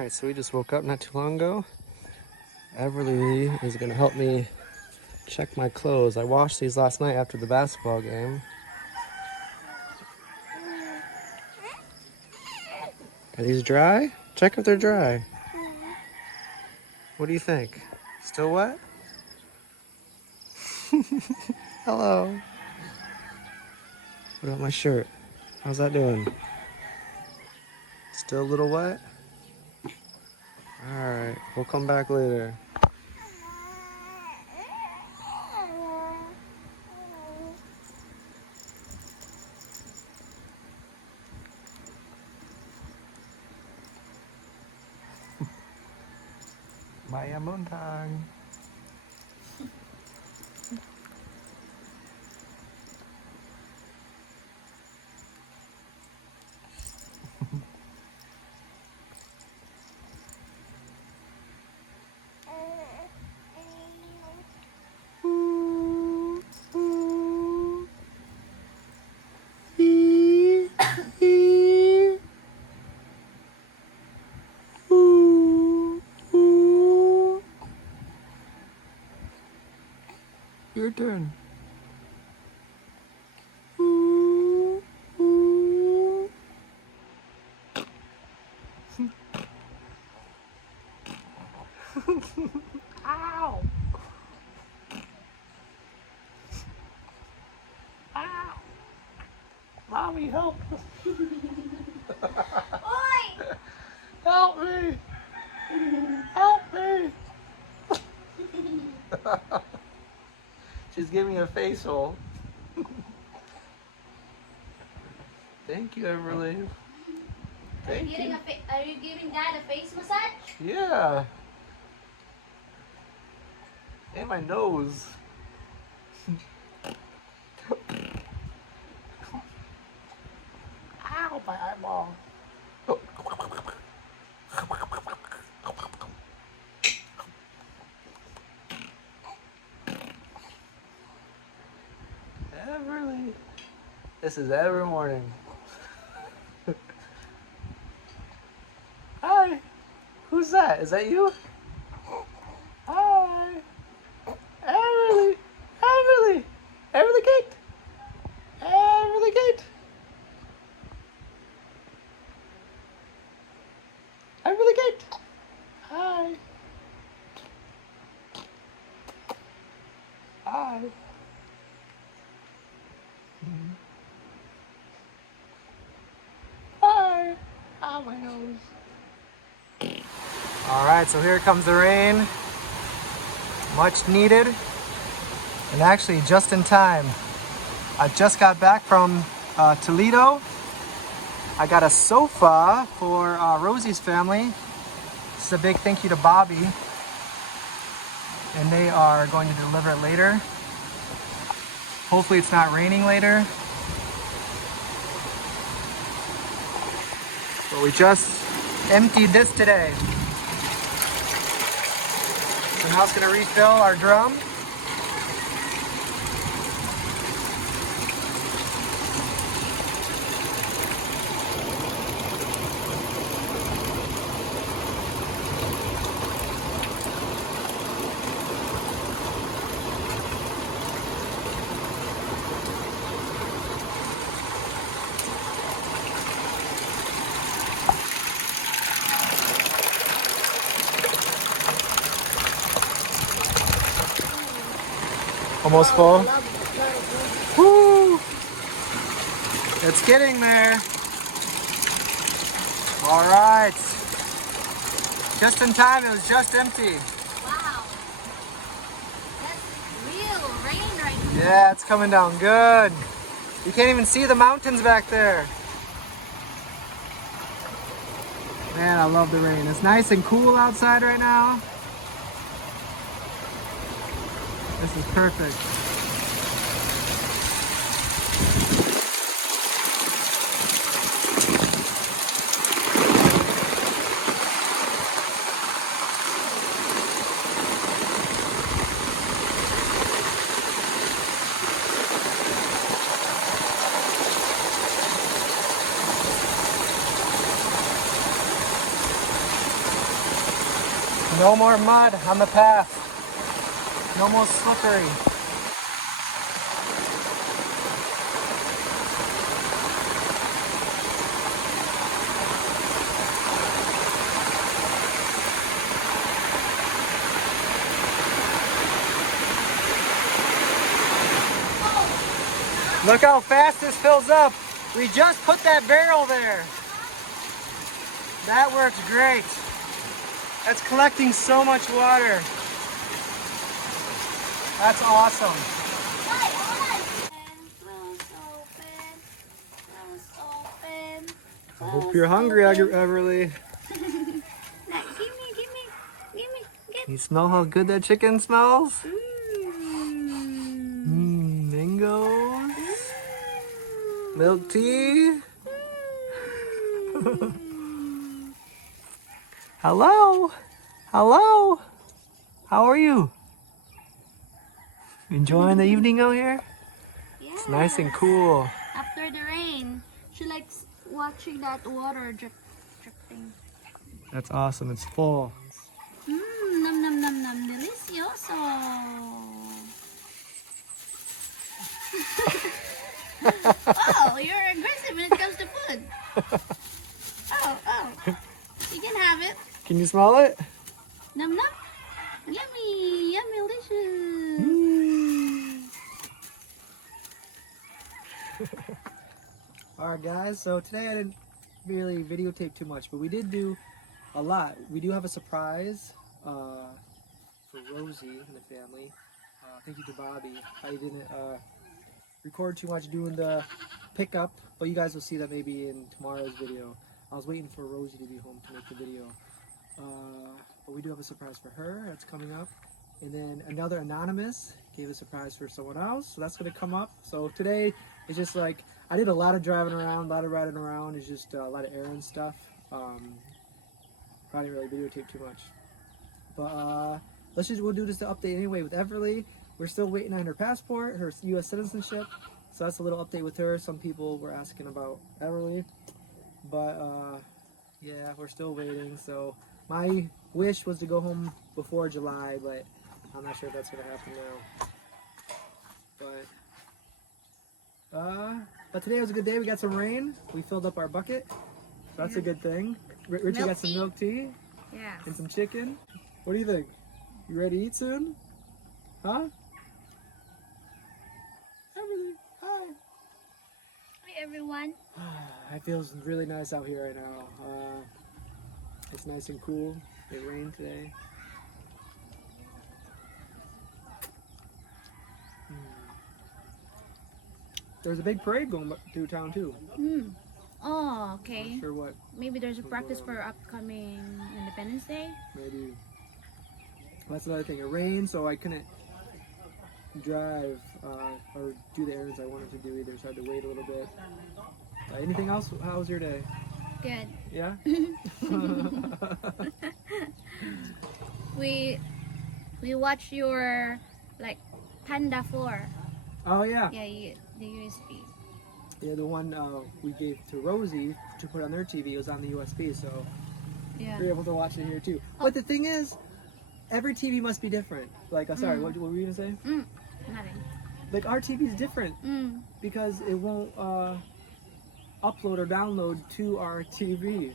Alright, so we just woke up not too long ago. Everly is going to help me check my clothes. I washed these last night after the basketball game. Are these dry? Check if they're dry. What do you think? Still wet? Hello. What about my shirt? How's that doing? Still a little wet? Alright, we'll come back later. Maya Moontang. Your turn. Ow! Ow! Mommy, help! Oi! Help me! Help me! She's giving me a face hole. Thank you, Everly. Thank you. Are you giving Dad a face massage? Yeah. And my nose. Ow, my eyeball. Everly. This is every morning. Hi. Who's that? Is that you? Hi. Everly. Everly. Everly Kate. Everly Kate. Everly Kate. Hi. Hi. Hi. Oh, my nose. All right, so here comes the rain. Much needed. And actually just in time. I just got back from Toledo. I got a sofa for Rosie's family. This is a big thank you to Bobby. And they are going to deliver it later. Hopefully it's not raining later. But we just emptied this today. So now it's going to refill our drum. Almost full. Woo! It's getting there. All right. Just in time, it was just empty. Wow. That's real rain right now. Yeah, it's coming down good. You can't even see the mountains back there. Man, I love the rain. It's nice and cool outside right now. This is perfect. No more mud on the path. No more slippery. Look how fast this fills up. We just put that barrel there. That works great. That's collecting so much water. That's awesome. I hope you're hungry, Everly. Gimme. You smell how good that chicken smells? Mangoes. Milk tea. Hello. Hello. How are you? Enjoying the evening out here? Yeah. It's nice and cool. After the rain, she likes watching that water dripping. That's awesome. It's full. Nom nom nom nom, delicioso. Oh, you're aggressive when it comes to food. Oh, you can have it. Can you smell it? Nom nom. Yummy, delicious. Alright guys, so today I didn't really videotape too much, but we did do a lot. We do have a surprise for Rosie and the family. Thank you to Bobby. I didn't record too much doing the pickup, but you guys will see that maybe in tomorrow's video. I was waiting for Rosie to be home to make the video. But we do have a surprise for her that's coming up. And then another anonymous gave a surprise for someone else, so that's going to come up. So today is just like, I did a lot of driving around, a lot of riding around. It's just a lot of errand stuff. Probably really videotape too much. But we'll do just the update anyway with Everly. We're still waiting on her passport, her U.S. citizenship. So that's a little update with her. Some people were asking about Everly. But yeah, we're still waiting. So my wish was to go home before July, but I'm not sure if that's going to happen now. But today was a good day. We got some rain. We filled up our bucket. So that's a good thing. Richie got some milk tea. Yeah. And some chicken. What do you think? You ready to eat soon? Huh? Everything. Hi. Hi everyone. It feels really nice out here right now. It's nice and cool. It rained today. There's a big parade going through town too. Oh, okay. Not sure what. Maybe there's a practice for upcoming Independence Day. Maybe. Well, that's another thing. It rained, so I couldn't drive or do the errands I wanted to do either. So I had to wait a little bit. Anything else? How was your day? Good. Yeah. We watched your like Panda 4. Oh yeah. Yeah, the USB. Yeah, the one we gave to Rosie to put on their TV was on the USB, so Yeah. you're able to watch it here too. But the thing is, every TV must be different. Like, sorry, what were you gonna say? Nothing. Like our TV is different because it won't upload or download to our TV.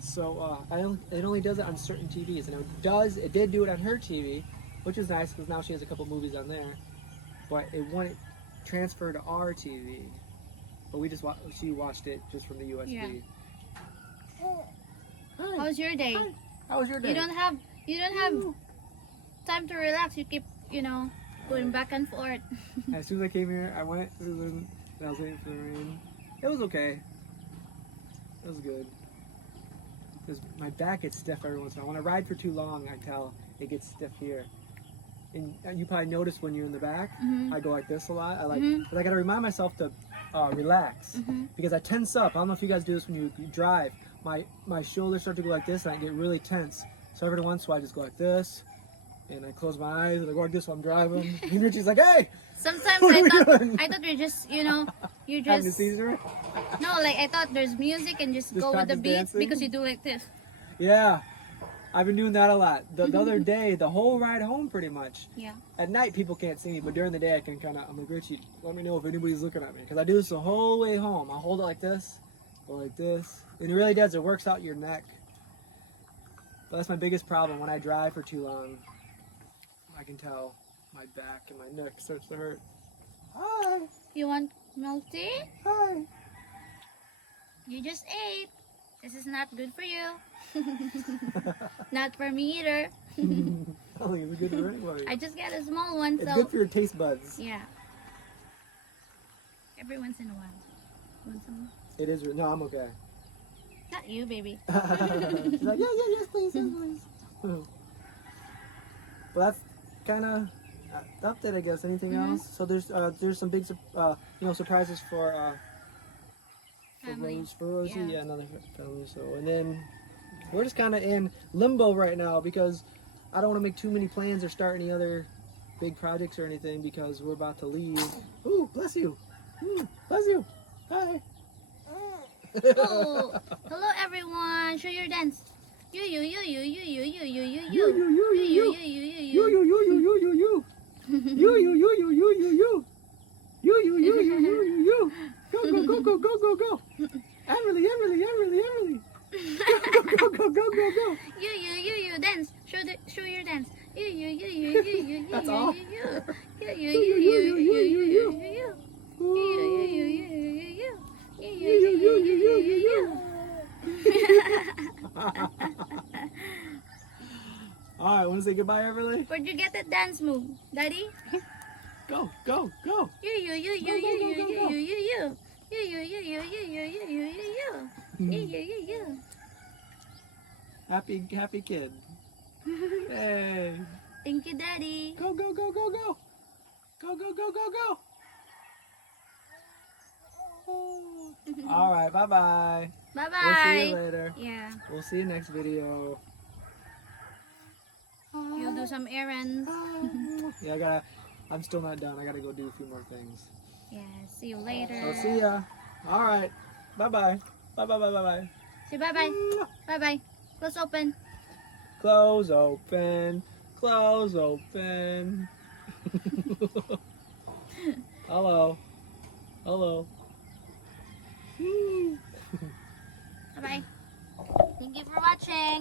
So it only does it on certain TVs, and it did do it on her TV, which is nice because now she has a couple movies on there. But it wouldn't transfer to our TV. But she watched it just from the USB. Yeah. Hi. How was your day? Hi. How was your day? You don't have time to relax. You keep going back and forth. As soon as I came here, I went and I was waiting for the rain. It was okay. It was good. Because my back gets stiff every once in a while. When I ride for too long, I tell it gets stiff here. And you probably notice when you're in the back, I go like this a lot. But I gotta remind myself to relax because I tense up. I don't know if you guys do this when you drive. My shoulders start to go like this, and I get really tense. So every once in a while, I just go like this, and I close my eyes, and I go like this while I'm driving. And Richie's like, "Hey!" Sometimes what I are we thought doing? you're just you Having a just seizure? no, like I thought there's music and just go with the practice beat dancing? because you do like this. Yeah. I've been doing that a lot. The other day, the whole ride home pretty much. Yeah. At night, people can't see me, but during the day, I can kind of, I'm like, Richie, let me know if anybody's looking at me. Because I do this the whole way home. I hold it like this, or like this. And it really does. It works out your neck. But that's my biggest problem. When I drive for too long, I can tell my back and my neck starts to hurt. Hi. You want milk tea? Hi. You just ate. This is not good for you. Not for me either. Oh, it's good for anybody. I just got a small one, It's so good for your taste buds. yeah. Every once in a while. Want some? It is. No, I'm okay. Not you, baby. She's like, yes, please, yes, please. Well, that's kind of update, I guess. Anything else? So there's some big, surprises for Family. Rosie, Yeah. another family. So, and then we're just kind of in limbo right now because I don't want to make too many plans or start any other big projects or anything because we're about to leave. Ooh, bless you. Bless you. Hi. Oh, hello everyone. Show your dance. You. You, you, you, you, you, you, you, you, you, you, you. Go. Emily. Go. You. Dance. Show your dance. You. That's all? All right, want to say goodbye, Everly? Where'd you get that dance move, Daddy? Go. Happy kid. Hey. Thank you, Daddy. Go. Go. All right, bye-bye. Bye-bye. We'll see you later. Yeah. We'll see you next video. You'll do some errands. Yeah, I'm still not done. I gotta go do a few more things. Yeah, see you later. So see ya. All right. Bye-bye. Bye. Say bye-bye. Bye-bye. Close open. Close open. Hello. Bye-bye. Thank you for watching.